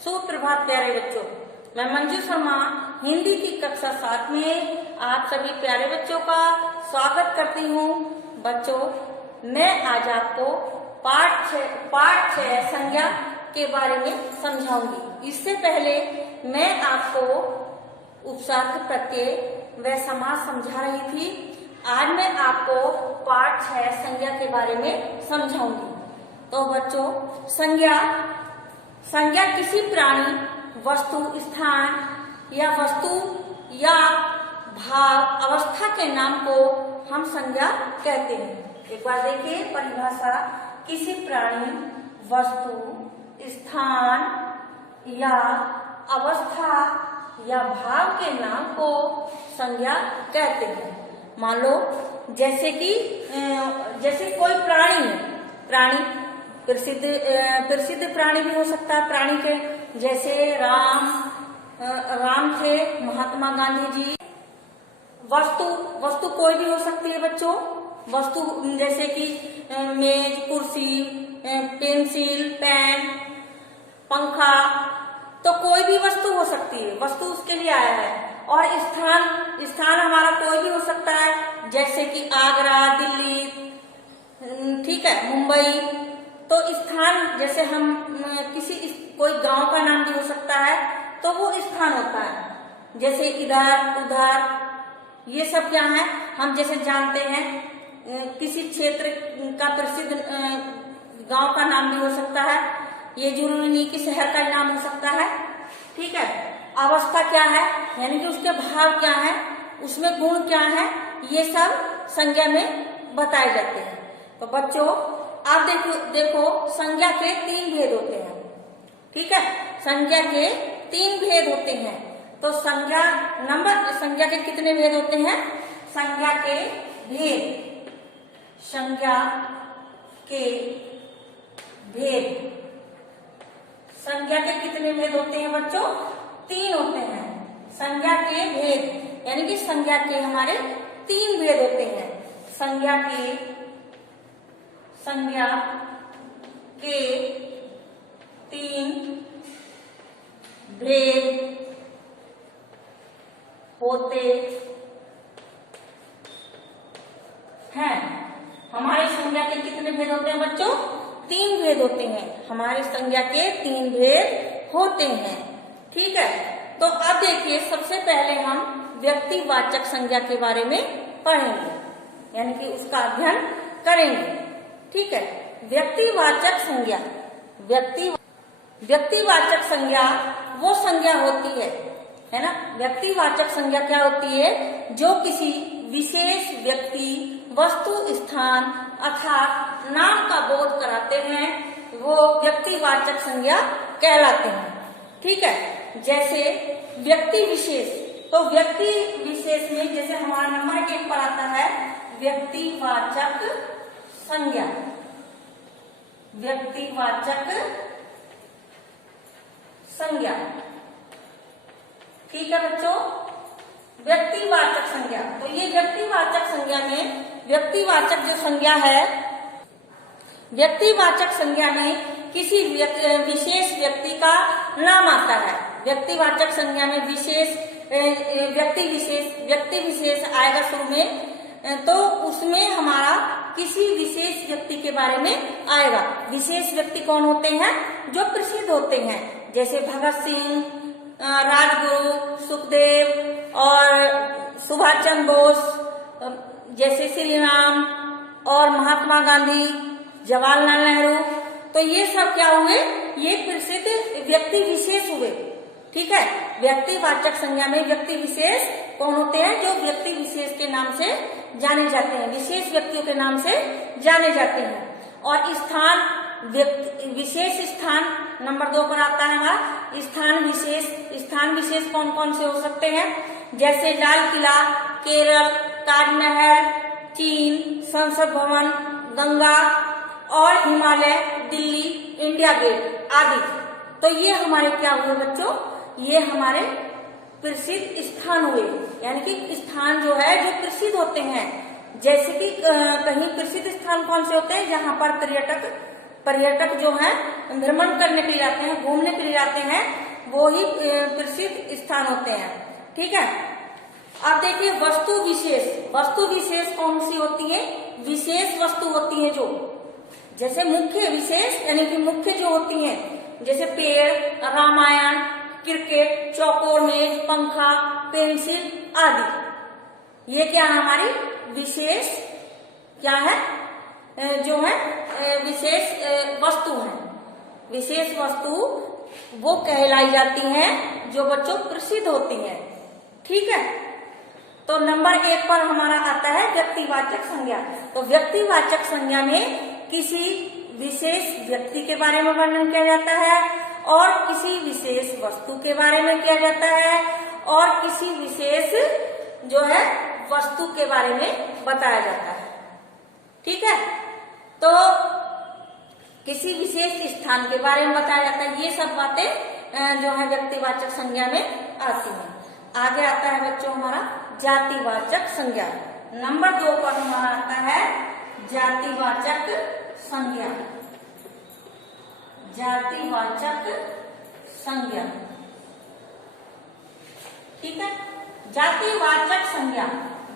सुप्रभात प्यारे बच्चों, मैं मंजू शर्मा हिंदी की कक्षा 7 में आप सभी प्यारे बच्चों का स्वागत करती हूँ। बच्चों, मैं आज आपको पाठ 6 संज्ञा के बारे में समझाऊंगी। इससे पहले मैं आपको उपसर्ग, प्रत्यय व समास समझा रही थी। आज मैं आपको पाठ 6 संज्ञा के बारे में समझाऊंगी। तो बच्चों, संज्ञा किसी प्राणी, वस्तु, स्थान या भाव, अवस्था के नाम को हम संज्ञा कहते हैं। एक बार देखिए परिभाषा, किसी प्राणी, वस्तु, स्थान या अवस्था या भाव के नाम को संज्ञा कहते हैं। मान लो जैसे कोई प्राणी प्रसिद्ध प्राणी भी हो सकता है। प्राणी के जैसे राम थे, महात्मा गांधी जी। वस्तु कोई भी हो सकती है बच्चों। वस्तु जैसे कि मेज, कुर्सी, पेंसिल, पेन, पंखा, तो कोई भी वस्तु हो सकती है। वस्तु उसके लिए आया है। और स्थान हमारा कोई भी हो सकता है, जैसे कि आगरा, दिल्ली, ठीक है, मुंबई। तो स्थान जैसे हम कोई गांव का नाम भी हो सकता है, तो वो स्थान होता है। जैसे इधर उधर, ये सब क्या है, हम जैसे जानते हैं किसी क्षेत्र का प्रसिद्ध गांव का नाम भी हो सकता है। ये जरूरी नहीं कि शहर का नाम हो सकता है, ठीक है। अवस्था क्या है, यानी कि उसके भाव क्या है, उसमें गुण क्या है, ये सब संज्ञा में बताए जाते हैं। तो बच्चों, आप देखो संज्ञा के 3 भेद होते हैं, ठीक है। संज्ञा के 3 भेद होते हैं। तो संज्ञा के कितने भेद होते हैं? संज्ञा के कितने भेद होते हैं बच्चों? 3 होते हैं। संज्ञा के भेद यानी कि संज्ञा के हमारे 3 भेद होते हैं। संज्ञा के 3 भेद होते हैं। हमारे संज्ञा के कितने भेद होते हैं बच्चों? 3 भेद होते हैं। हमारे संज्ञा के 3 भेद होते हैं, ठीक है। तो अब देखिए, सबसे पहले हम व्यक्तिवाचक संज्ञा के बारे में पढ़ेंगे, यानी कि उसका अध्ययन करेंगे, ठीक है। व्यक्तिवाचक संज्ञा वो संज्ञा होती है ना। व्यक्तिवाचक संज्ञा क्या होती है? जो किसी विशेष व्यक्ति, वस्तु, स्थान अर्थात नाम का बोध कराते हैं, वो व्यक्तिवाचक संज्ञा कहलाते हैं, ठीक है। जैसे व्यक्ति विशेष, तो व्यक्ति विशेष में जैसे हमारा नंबर 1 पर आता है व्यक्तिवाचक संज्ञा। ठीक है बच्चों, व्यक्तिवाचक संज्ञा। तो ये व्यक्तिवाचक संज्ञा में व्यक्तिवाचक जो संज्ञा है, व्यक्तिवाचक संज्ञा में किसी विशेष व्यक्ति का नाम आता है। व्यक्तिवाचक संज्ञा में व्यक्ति विशेष आएगा शुरू में, तो उसमें हमारा किसी विशेष व्यक्ति के बारे में आएगा। विशेष व्यक्ति कौन होते हैं? जो प्रसिद्ध होते हैं, जैसे भगत सिंह, राजगुरु, सुखदेव और सुभाष चंद्र बोस, जैसे श्री राम और महात्मा गांधी, जवाहरलाल नेहरू। तो ये सब क्या हुए? ये प्रसिद्ध व्यक्ति विशेष हुए, ठीक है। व्यक्तिवाचक संज्ञा में व्यक्ति विशेष कौन होते हैं? जो व्यक्ति विशेष के नाम से जाने जाते हैं, विशेष व्यक्तियों के नाम से जाने जाते हैं। और विशेष स्थान नंबर 2 पर आता है हमारा स्थान विशेष कौन कौन से हो सकते हैं? जैसे लाल किला, केरल, ताजमहल, चीन, संसद भवन, गंगा और हिमालय, दिल्ली, इंडिया गेट आदि। तो ये हमारे क्या हुए बच्चों? ये हमारे प्रसिद्ध स्थान हुए, यानी कि स्थान जो है जो प्रसिद्ध होते हैं। जैसे कि कहीं प्रसिद्ध स्थान कौन से होते हैं? जहाँ पर पर्यटक पर्यटक जो है भ्रमण करने के लिए आते हैं, घूमने के लिए आते हैं, वो ही प्रसिद्ध स्थान होते हैं। ठीक है। अब देखिए वस्तु विशेष। वस्तु विशेष कौन सी होती है? विशेष वस्तु होती है जो, जैसे मुख्य विशेष यानी कि मुख्य जो होती हैं, जैसे पेड़, रामायण, क्रिकेट, चौकोर मेज, पंखा, पेंसिल आदि। ये क्या है? हमारी विशेष क्या है? जो है विशेष वस्तु है। विशेष वस्तु वो कहलाई जाती हैं जो बच्चों प्रसिद्ध होती हैं। ठीक है। तो नंबर 1 पर हमारा आता है व्यक्तिवाचक संज्ञा। तो व्यक्तिवाचक संज्ञा में किसी विशेष व्यक्ति के बारे में वर्णन किया जाता है और किसी विशेष वस्तु के बारे में किया जाता है और किसी विशेष जो है वस्तु के बारे में बताया जाता है। ठीक है। तो किसी विशेष स्थान के बारे में बताया जाता है। ये सब बातें जो है व्यक्तिवाचक संज्ञा में आती हैं। आगे आता है बच्चों हमारा जातिवाचक संज्ञा। नंबर 2 पर हमारा आता है जातिवाचक संज्ञा। जातिवाचक संज्ञा। ठीक है। जातिवाचक संज्ञा।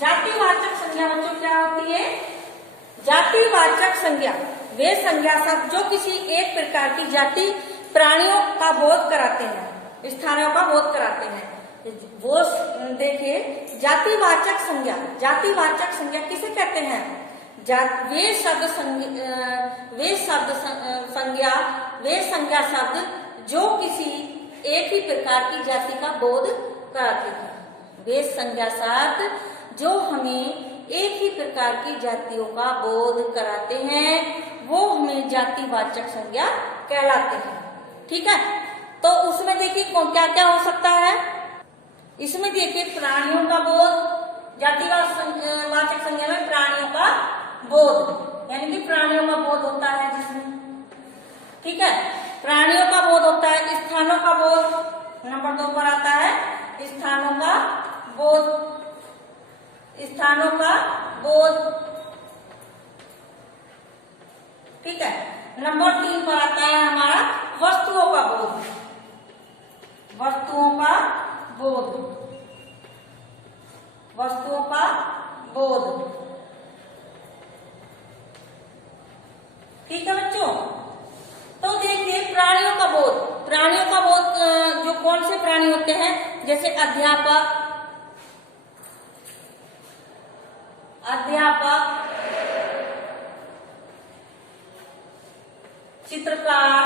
जातिवाचक संज्ञा बच्चों क्या होती है? जातिवाचक संज्ञा वे संज्ञा शब्द जो किसी एक प्रकार की जाति प्राणियों का बोध कराते हैं, स्थानों का बोध कराते हैं। वो देखिए जातिवाचक संज्ञा। जातिवाचक संज्ञा किसे कहते हैं? वे संज्ञा शब्द जो किसी एक ही प्रकार की जाति का बोध कराते हैं। वे संज्ञा शब्द जो हमें एक ही प्रकार की जातियों का बोध कराते हैं, वो हमें जातिवाचक संज्ञा कहलाते हैं। ठीक है। तो उसमें देखिए क्या क्या हो सकता है? इसमें देखिए प्राणियों का बोध। जातिवाचक संज्ञा में प्राणियों का बोध यानी कि प्राणियों का बोध होता है जिसमें। ठीक है। प्राणियों का बोध होता है। स्थानों का बोध नंबर 2 पर आता है। स्थानों का बोध। स्थानों का बोध। ठीक है। नंबर 3 पर आता है हमारा वस्तुओं का बोध। वस्तुओं का बोध। वस्तुओं का बोध। ठीक है बच्चों। तो देखिए प्राणियों का बोध। प्राणियों का बोध जो कौन से प्राणी होते हैं? जैसे अध्यापक, चित्रकार।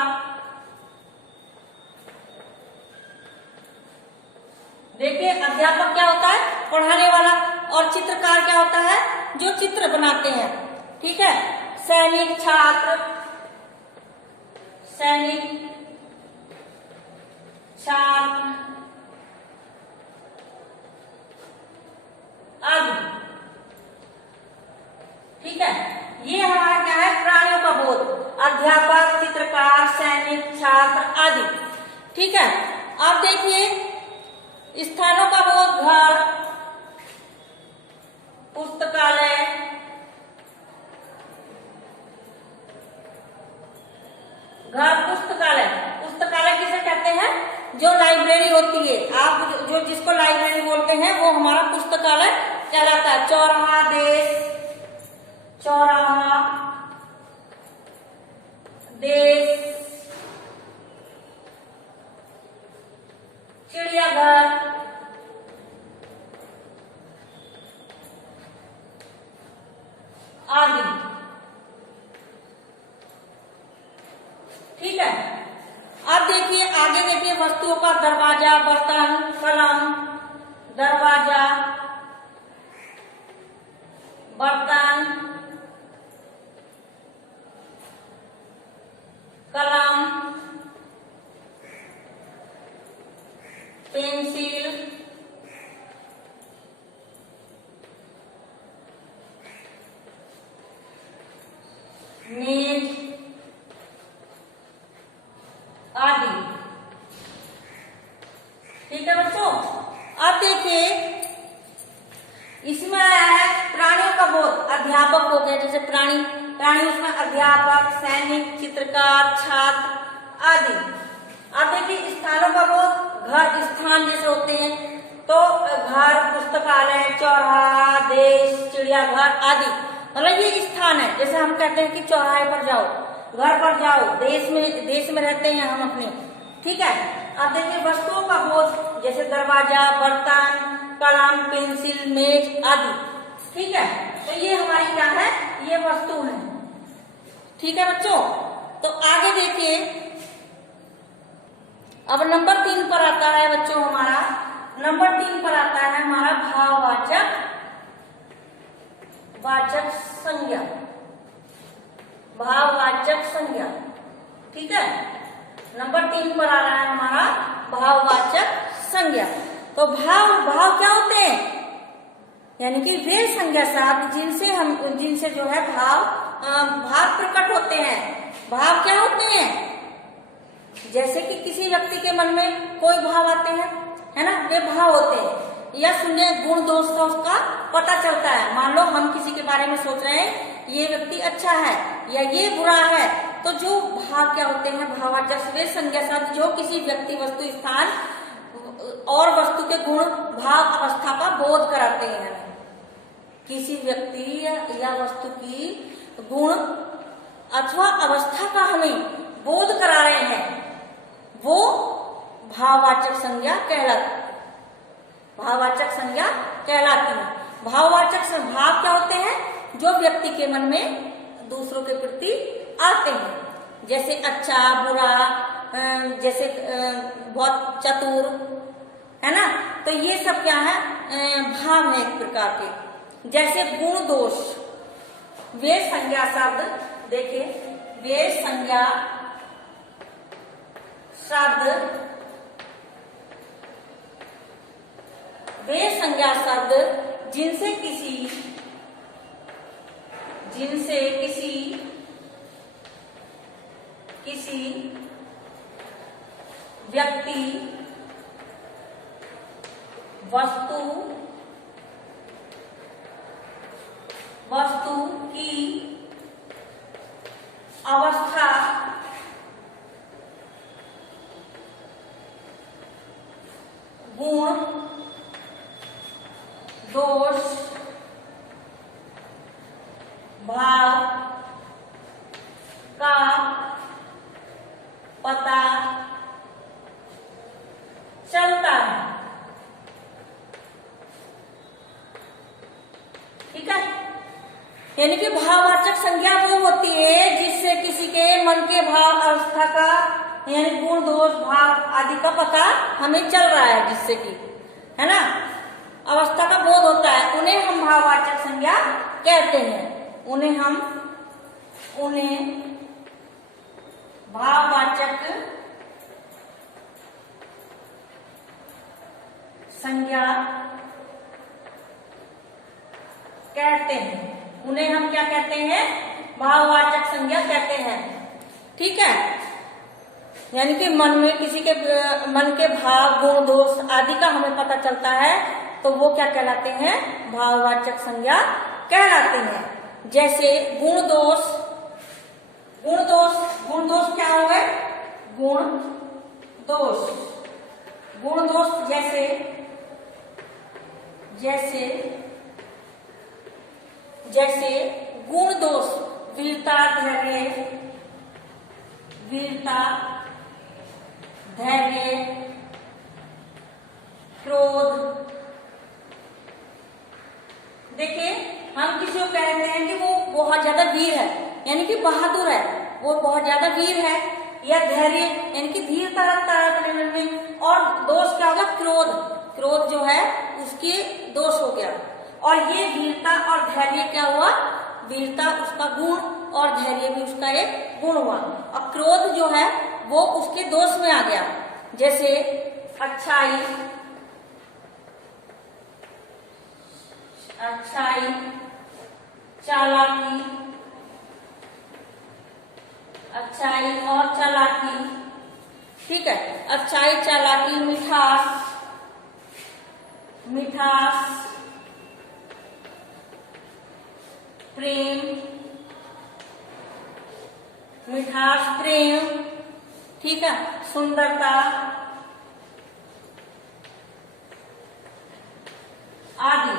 देखिए अध्यापक क्या होता है? पढ़ाने वाला। और चित्रकार क्या होता है? जो चित्र बनाते हैं। ठीक है। सैनिक, छात्र, आदि। ठीक है। ये हमारा क्या है? प्राणियों का बोध। अध्यापक, चित्रकार, सैनिक, छात्र आदि। ठीक है। अब देखिए स्थानों का बोध। घर, पुस्तकालय, पुस्तकालय। पुस्तकालय किसे कहते हैं? जो लाइब्रेरी होती है। आप जो जिसको लाइब्रेरी बोलते हैं वो हमारा पुस्तकालय कहलाता है। चौराहा, देश, चिड़ियाघर, आदि। ठीक है। अब देखिए आगे देखिए वस्तुओं का दरवाजा, बर्तन, कलम। दरवाजा, बर्तन, कलम, पेंसिल, मेज आदि। ठीक है बच्चों। अब देखिए इसमें आया है प्राणियों का बोध। अध्यापक हो गए, जैसे प्राणी यानी उसमें अध्यापक, सैनिक, चित्रकार, छात्र आदि। अब देखिए स्थानों का बोध, घर स्थान जैसे होते हैं तो घर, पुस्तकालय, चौराहा, देश, चिड़ियाघर आदि, मतलब ये स्थान है। जैसे हम कहते हैं कि चौराहे पर जाओ, घर पर जाओ, देश में रहते हैं हम अपने, ठीक है। अब देखिए वस्तुओं का बोध, जैसे दरवाजा, बर्तन, कलम, पेंसिल, मेज आदि, ठीक है। तो ये हमारी क्या है, ये वस्तु है, ठीक है बच्चों। तो आगे देखिए, अब नंबर 3 पर आता है बच्चों हमारा, नंबर 3 पर आता है हमारा भाववाचक संज्ञा, भाववाचक संज्ञा, ठीक है। नंबर 3 पर आ रहा है हमारा भाववाचक संज्ञा। तो भाव क्या होते हैं, यानी कि वे संज्ञा शब्द जिनसे जो है भाव प्रकट होते हैं। भाव क्या होते हैं, जैसे कि किसी व्यक्ति के मन में कोई भाव आते हैं, है ना, वे भाव होते हैं। या सुनने गुण दोष का उसका पता चलता है। मान लो हम किसी के बारे में सोच रहे हैं ये व्यक्ति अच्छा है या ये बुरा है, तो जो भाव क्या होते हैं, भाववाचक वे संज्ञा शब्द जो किसी व्यक्ति, वस्तु, स्थान और वस्तु के गुण, भाव, अवस्था का बोध कराते हैं। किसी व्यक्ति या वस्तु की गुण अथवा अवस्था का हमें बोध करा रहे हैं, वो भाववाचक संज्ञा कहलाती है। भाव क्या होते हैं, जो व्यक्ति के मन में दूसरों के प्रति आते हैं, जैसे अच्छा, बुरा, जैसे बहुत चतुर, है ना। तो ये सब क्या है, भाव है एक प्रकार के। जैसे गुण दोष, वे संज्ञा शब्द, देखिए वे संज्ञा शब्द जिनसे किसी व्यक्ति, वस्तु की अवस्था, गुण, दोष, भाव का पता चलता है, ठीक है। यानी कि भाववाचक संज्ञा वो होती है जिससे किसी के मन के भाव, अवस्था का, यानी गुण, दोष, भाव आदि का पता हमें चल रहा है, जिससे कि, है ना, अवस्था का बोध होता है, उन्हें हम भाववाचक संज्ञा कहते हैं। उन्हें भाववाचक संज्ञा कहते हैं। उन्हें हम क्या कहते हैं, भाववाचक संज्ञा कहते हैं, ठीक है। यानी कि मन में किसी के मन के भाव, गुण, दोष आदि का हमें पता चलता है, तो वो क्या कहलाते हैं, भाववाचक संज्ञा कहलाते हैं। जैसे गुण दोष क्या हुए, गुण दोष जैसे गुण दोष, वीरता, धैर्य, क्रोध। देखिए हम किसी को कहते हैं कि वो बहुत ज्यादा वीर है, यानी कि बहादुर है, वो बहुत ज्यादा वीर है, या धैर्य यानी कि धीरता रखता है अपने मन में। और दोष क्या होगा, क्रोध जो है उसके दोष हो गया। और ये वीरता और धैर्य क्या हुआ, वीरता उसका गुण और धैर्य भी उसका एक गुण हुआ, और क्रोध जो है वो उसके दोष में आ गया। जैसे अच्छाई, अच्छाई और चालाकी, ठीक है। अच्छाई, चालाकी, मिठास, प्रेम, मिठास, प्रेम, ठीक है, सुंदरता आदि,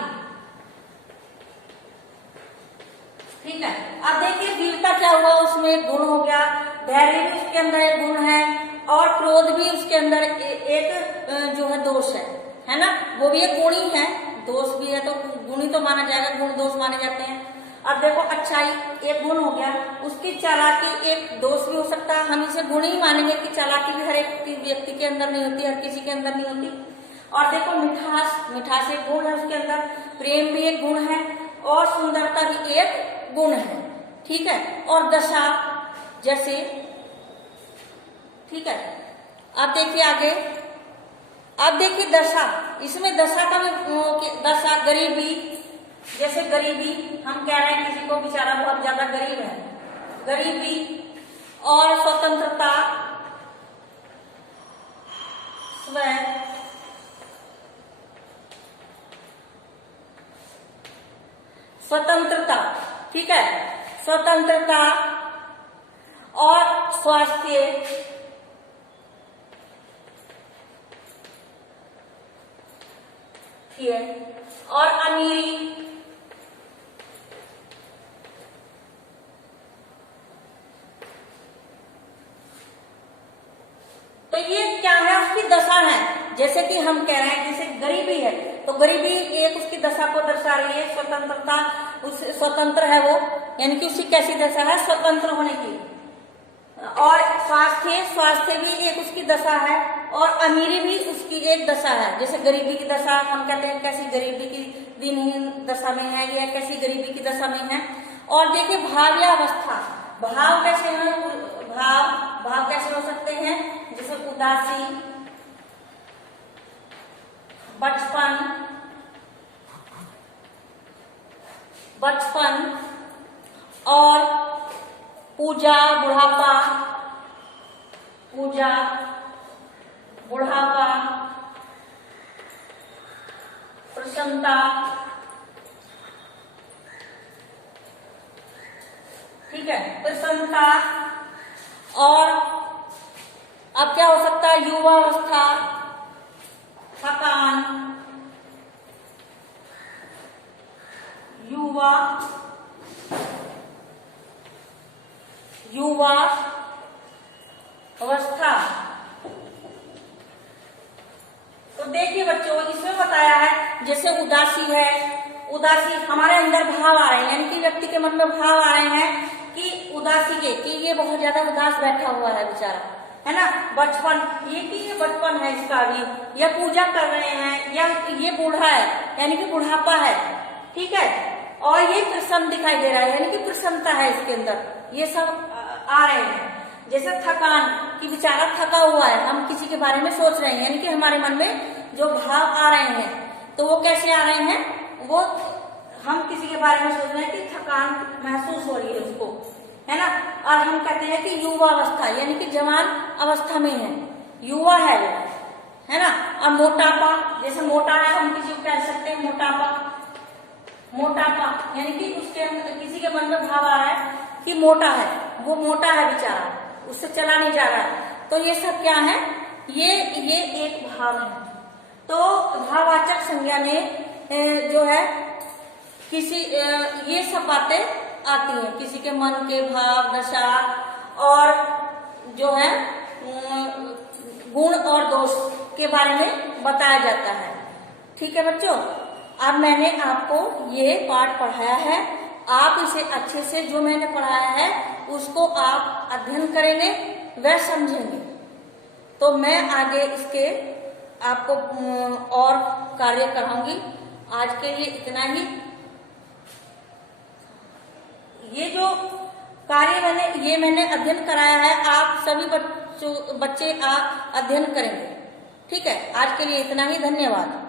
ठीक है। अब देखिए वीरता क्या हुआ, उसमें गुण हो गया, धैर्य भी उसके अंदर एक गुण है, और क्रोध भी उसके अंदर एक जो है दोष है ना, वो भी एक गुण ही है, दोष भी है तो गुण ही तो माना जाएगा, गुण दोष माने जाते हैं। अब देखो अच्छाई एक गुण हो गया, उसकी चालाकी एक दोष भी हो सकता है, हम इसे गुण ही मानेंगे कि चालाकी भी हर एक व्यक्ति के अंदर नहीं होती, हर किसी के अंदर नहीं होती। और देखो मिठास, मिठास एक गुण है उसके अंदर, प्रेम भी एक गुण है, और सुंदरता भी एक गुण है, ठीक है। और दशा जैसे, ठीक है। अब देखिए आगे, अब देखिए दशा, इसमें दशा का भी, दशा गरीबी, जैसे गरीबी हम कह रहे हैं किसी को बेचारा बहुत ज्यादा गरीब है, गरीबी, और स्वतंत्रता, स्वयं, स्वतंत्रता, ठीक है, स्वतंत्रता, और स्वास्थ्य, ठीक है, और अमीरी, तो ये क्या है, उसकी दशा है। जैसे कि हम कह रहे हैं जैसे गरीबी है, तो गरीबी एक उसकी दशा को दर्शा रही है, स्वतंत्रता, उस स्वतंत्र है वो, यानी कि उसकी कैसी दशा है, स्वतंत्र होने की। और स्वास्थ्य, स्वास्थ्य भी एक उसकी दशा है, और अमीरी भी उसकी एक दशा है। जैसे गरीबी की दशा हम कहते हैं कैसी गरीबी की दिनहीन दशा में है, या कैसी गरीबी की दशा में है। और देखिए भाव या अवस्था, भाव कैसे हैं, भाव कैसे हो सकते हैं, जैसे उदासी, बचपन, और पूजा, बुढ़ापा, प्रसन्नता, ठीक है, प्रसन्नता। और अब क्या हो सकता है, युवावस्था, थकान, युवा अवस्था। तो देखिए बच्चों, इसमें बताया है जैसे उदासी है, उदासी हमारे अंदर भाव आ रहे हैं, यानी कि व्यक्ति के मन में भाव आ रहे हैं कि उदासी के, कि ये बहुत ज्यादा उदास बैठा हुआ है बेचारा, है ना। बचपन, ये कि ये बचपन है इसका भी, या पूजा कर रहे हैं, या ये बूढ़ा है यानी कि बुढ़ापा है, ठीक है। और ये प्रसन्न दिखाई दे रहा है, यानी कि प्रसन्नता है इसके अंदर, ये सब आ रहे हैं। जैसे थकान, कि बेचारा थका हुआ है, हम किसी के बारे में सोच रहे हैं, यानी कि हमारे मन में जो भाव आ रहे हैं, तो वो कैसे आ रहे हैं, वो हम किसी के बारे में सोच रहे हैं कि थकान महसूस हो रही है उसको, है ना। और हम कहते हैं कि युवा अवस्था, यानी कि जवान अवस्था में है, युवा है वो, है ना। और मोटापा, जैसे मोटा है, हम किसी को कह सकते हैं मोटापा, यानी कि उसके किसी के मन में भाव आ रहा है कि मोटा है, वो मोटा है बेचारा, उससे चला नहीं जा रहा है। तो ये सब क्या है, ये एक भाव है। तो भाववाचक संज्ञा में जो है किसी ये सब बातें आती हैं, किसी के मन के भाव, दशा, और जो है गुण और दोष के बारे में बताया जाता है, ठीक है बच्चों। अब मैंने आपको ये पाठ पढ़ाया है, आप इसे अच्छे से, जो मैंने पढ़ाया है उसको आप अध्ययन करेंगे, वह समझेंगे, तो मैं आगे इसके आपको और कार्य कराऊंगी। आज के लिए इतना ही। ये जो कार्य मैंने अध्ययन कराया है, आप सभी बच्चे आप अध्ययन करेंगे, ठीक है। आज के लिए इतना ही, धन्यवाद।